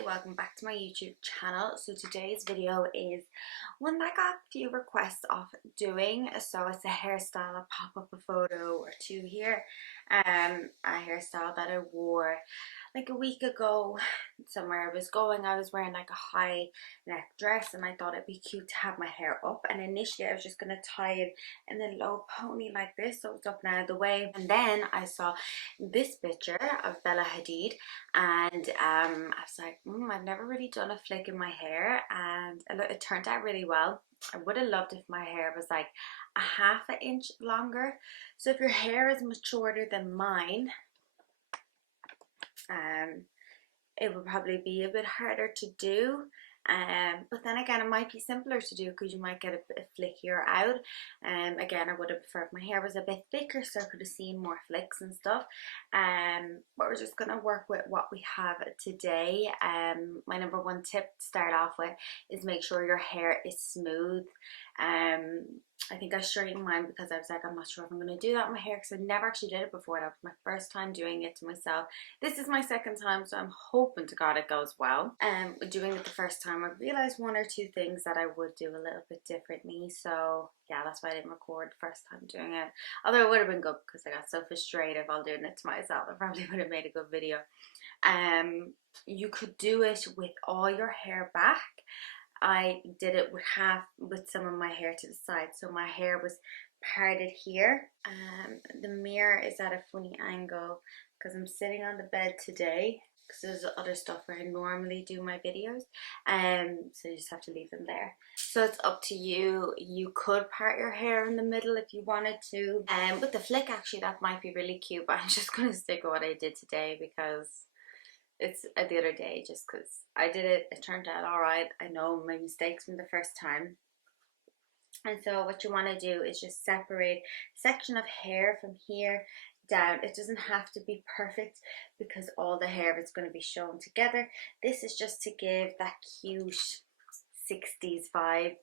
everybody, welcome back to my YouTube channel. So today's video is one that I got a few requests of doing. So it's a hairstyle. I'll pop up a photo or two here. A hairstyle that I wore like a week ago. Somewhere I was going, I was wearing like a high neck dress and I thought it'd be cute to have my hair up, and initially I was just gonna tie it in a low pony like this so it's up and out of the way. And then I saw this picture of Bella Hadid and I was like, I've never really done a flick in my hair, and it turned out really well. I would have loved if my hair was like a half an inch longer. So if your hair is much shorter than mine, it would probably be a bit harder to do. But then again, it might be simpler to do because you might get a bit flickier out. Again, I would have preferred if my hair was a bit thicker so I could have seen more flicks and stuff. But we're just gonna work with what we have today. My number one tip to start off with is make sure your hair is smooth. I think I straightened mine because I was like, I'm not sure if I'm going to do that with my hair because I never actually did it before. That was my first time doing it to myself. This is my second time, so I'm hoping to God it goes well. Doing it the first time, I realised one or two things that I would do a little bit differently. So yeah, that's why I didn't record the first time doing it. Although it would have been good because I got so frustrated while doing it to myself. I probably would have made a good video. You could do it with all your hair back. I did it with some of my hair to the side, so my hair was parted here. The mirror is at a funny angle because I'm sitting on the bed today because there's other stuff where I normally do my videos, so you just have to leave them there. So it's up to you. You could part your hair in the middle if you wanted to, with the flick actually that might be really cute, but I'm just going to stick with what I did today because it's the other day, just because I did it, it turned out all right. I know my mistakes from the first time. And so what you want to do is just separate a section of hair from here down. It doesn't have to be perfect because all the hair is going to be shown together. This is just to give that cute 60s vibe,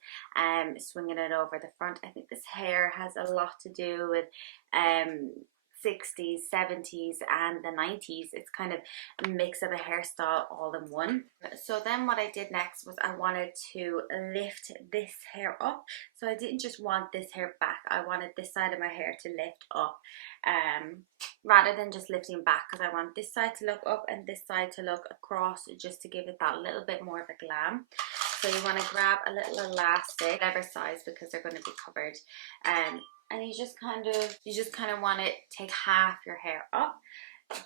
swinging it over the front. I think this hair has a lot to do with 60s, 70s and the 90s. It's kind of a mix of a hairstyle all in one. So then what I did next was I wanted to lift this hair up. So I didn't just want this hair back, I wanted this side of my hair to lift up, rather than just lifting back, because I want this side to look up and this side to look across, just to give it that little bit more of a glam. So you want to grab a little elastic, whatever size, because they're going to be covered, and you just kind of want to take half your hair up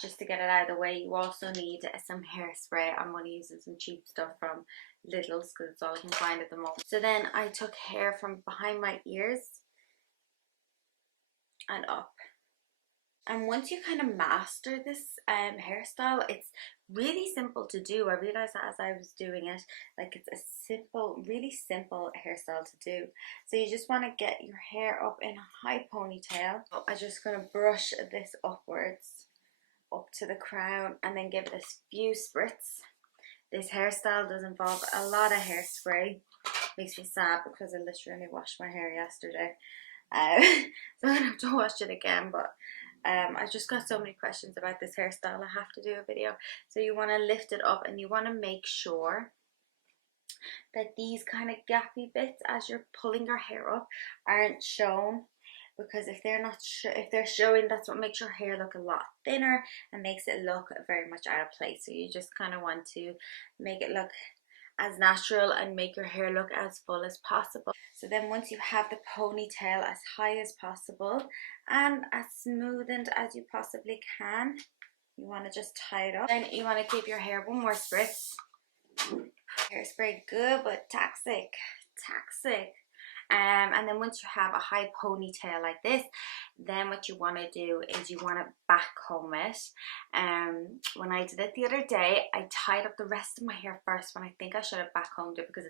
just to get it out of the way. You also need some hairspray. I'm only using some cheap stuff from Lidl's because it's all you can find at the moment. So then I took hair from behind my ears and up. And once you kind of master this hairstyle, it's really simple to do. I realized that as I was doing it, like it's a simple, really simple hairstyle to do. So you just want to get your hair up in a high ponytail. So I'm just going to brush this upwards up to the crown and then give it a few spritz. This hairstyle does involve a lot of hairspray. Makes me sad because I literally washed my hair yesterday. So I'm going to have to wash it again, but I just got so many questions about this hairstyle. I have to do a video. So you want to lift it up and you want to make sure that these kind of gappy bits as you're pulling your hair up aren't shown, because if they're not if they're showing, that's what makes your hair look a lot thinner and makes it look very much out of place. So you just kind of want to make it look as natural and make your hair look as full as possible. So then once you have the ponytail as high as possible and as smoothened as you possibly can, you want to just tie it up. Then you want to give your hair one more spritz. Hairspray good but toxic. And then once you have a high ponytail like this, then what you want to do is you want to back comb it. When I did it the other day, I tied up the rest of my hair first when I think I should have back combed it because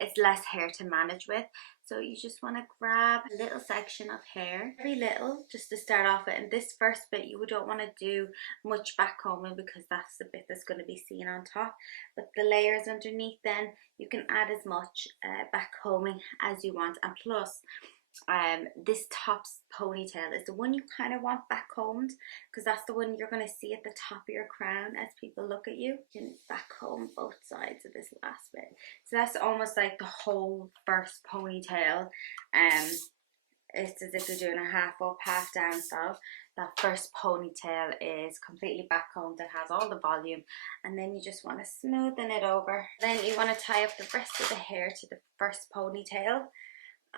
it's less hair to manage with. So you just want to grab a little section of hair, very little, just to start off with. And this first bit, you don't want to do much back combing because that's the bit that's going to be seen on top. But the layers underneath, then you can add as much back combing as you want. And plus, this top ponytail is the one you kind of want back combed, because that's the one you're going to see at the top of your crown as people look at you. You can back comb both sides of this last bit. So that's almost like the whole first ponytail. It's as if you're doing a half up, half down style. That first ponytail is completely backcombed, that has all the volume, and then you just want to smoothen it over. Then you want to tie up the rest of the hair to the first ponytail,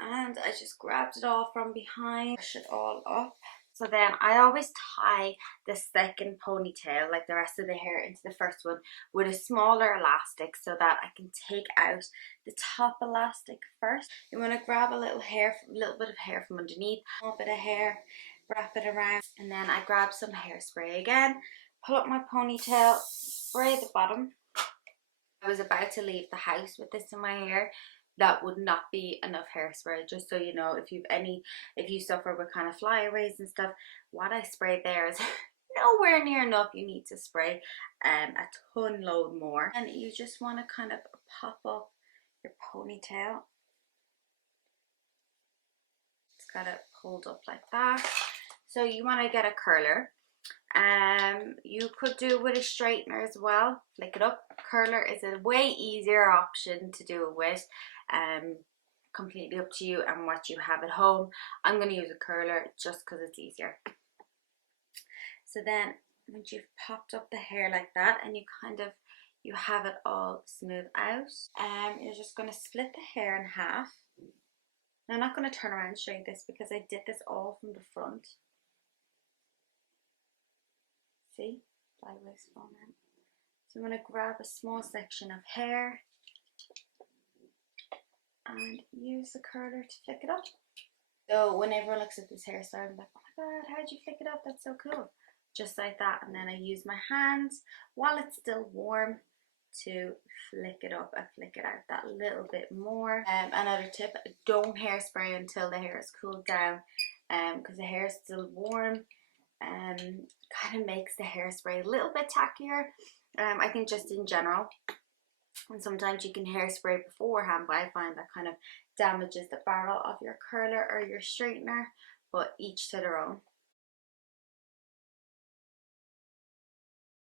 and I just grabbed it all from behind, push it all up. So then I always tie the second ponytail, like the rest of the hair, into the first one with a smaller elastic so that I can take out the top elastic first. You want to grab a little bit of hair from underneath, a little bit of hair, wrap it around, and then I grab some hairspray again, pull up my ponytail, spray the bottom. I was about to leave the house with this in my hair. That would not be enough hairspray, just so you know. If you suffer with kind of flyaways and stuff, what I sprayed there is nowhere near enough. You need to spray a ton load more, and you just want to kind of pop up your ponytail. It's got it pulled up like that. So you want to get a curler. You could do it with a straightener as well. Flick it up. Curler is a way easier option to do it with. Completely up to you and what you have at home. I'm going to use a curler just because it's easier. So then once you've popped up the hair like that and you have it all smooth out, you're just going to split the hair in half. Now I'm not going to turn around and show you this because I did this all from the front. See? Flyways falling out. So I'm going to grab a small section of hair and use the curler to flick it up. So when everyone looks at this hairstyle, I'm like, oh my god, how'd you flick it up? That's so cool. Just like that. And then I use my hands while it's still warm to flick it up and flick it out that little bit more. Another tip, don't hairspray until the hair is cooled down, because the hair is still warm. Kind of makes the hairspray a little bit tackier. I think just in general. And sometimes you can hairspray beforehand, but I find that kind of damages the barrel of your curler or your straightener, but each to their own.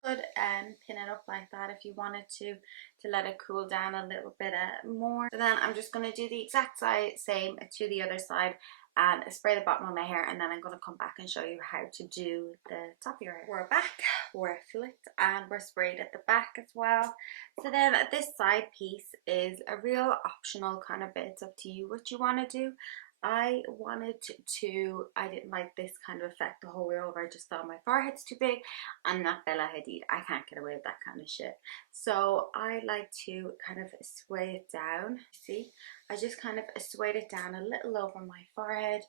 Could pin it up like that if you wanted to let it cool down a little bit more. So then I'm just going to do the exact same to the other side and spray the bottom of my hair, and then I'm going to come back and show you how to do the top of your hair. We're back, we're flicked, and we're sprayed at the back as well. So then this side piece is a real optional kind of bit. It's up to you what you want to do. I didn't like this kind of effect the whole way over. I just thought my forehead's too big. I'm not Bella Hadid. I can't get away with that kind of shit. So I like to kind of sway it down. See? I just kind of swayed it down a little over my forehead,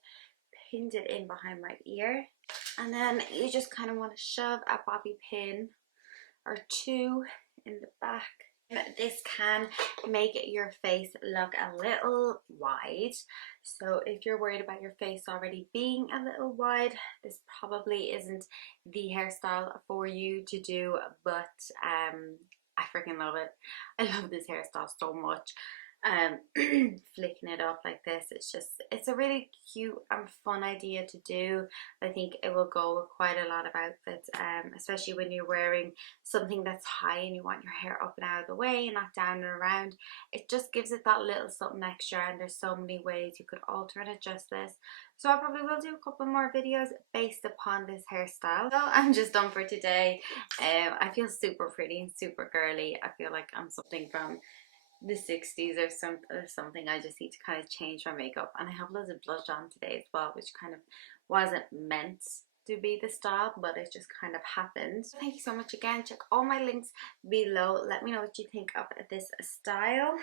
pinned it in behind my ear, and then you just kind of want to shove a bobby pin or two in the back. This can make your face look a little wide, so if you're worried about your face already being a little wide, this probably isn't the hairstyle for you to do, but I freaking love it. I love this hairstyle so much. Flicking it up like this, it's a really cute and fun idea to do. I think it will go with quite a lot of outfits, especially when you're wearing something that's high and you want your hair up and out of the way and not down and around. It just gives it that little something extra, and there's so many ways you could alter and adjust this. So I probably will do a couple more videos based upon this hairstyle. So I'm just done for today. I feel super pretty and super girly. I feel like I'm something from the 60s or something. I just need to kind of change my makeup, and I have loads of blush on today as well, which kind of wasn't meant to be the style, but it just kind of happened. So thank you so much again. Check all my links below. Let me know what you think of this style.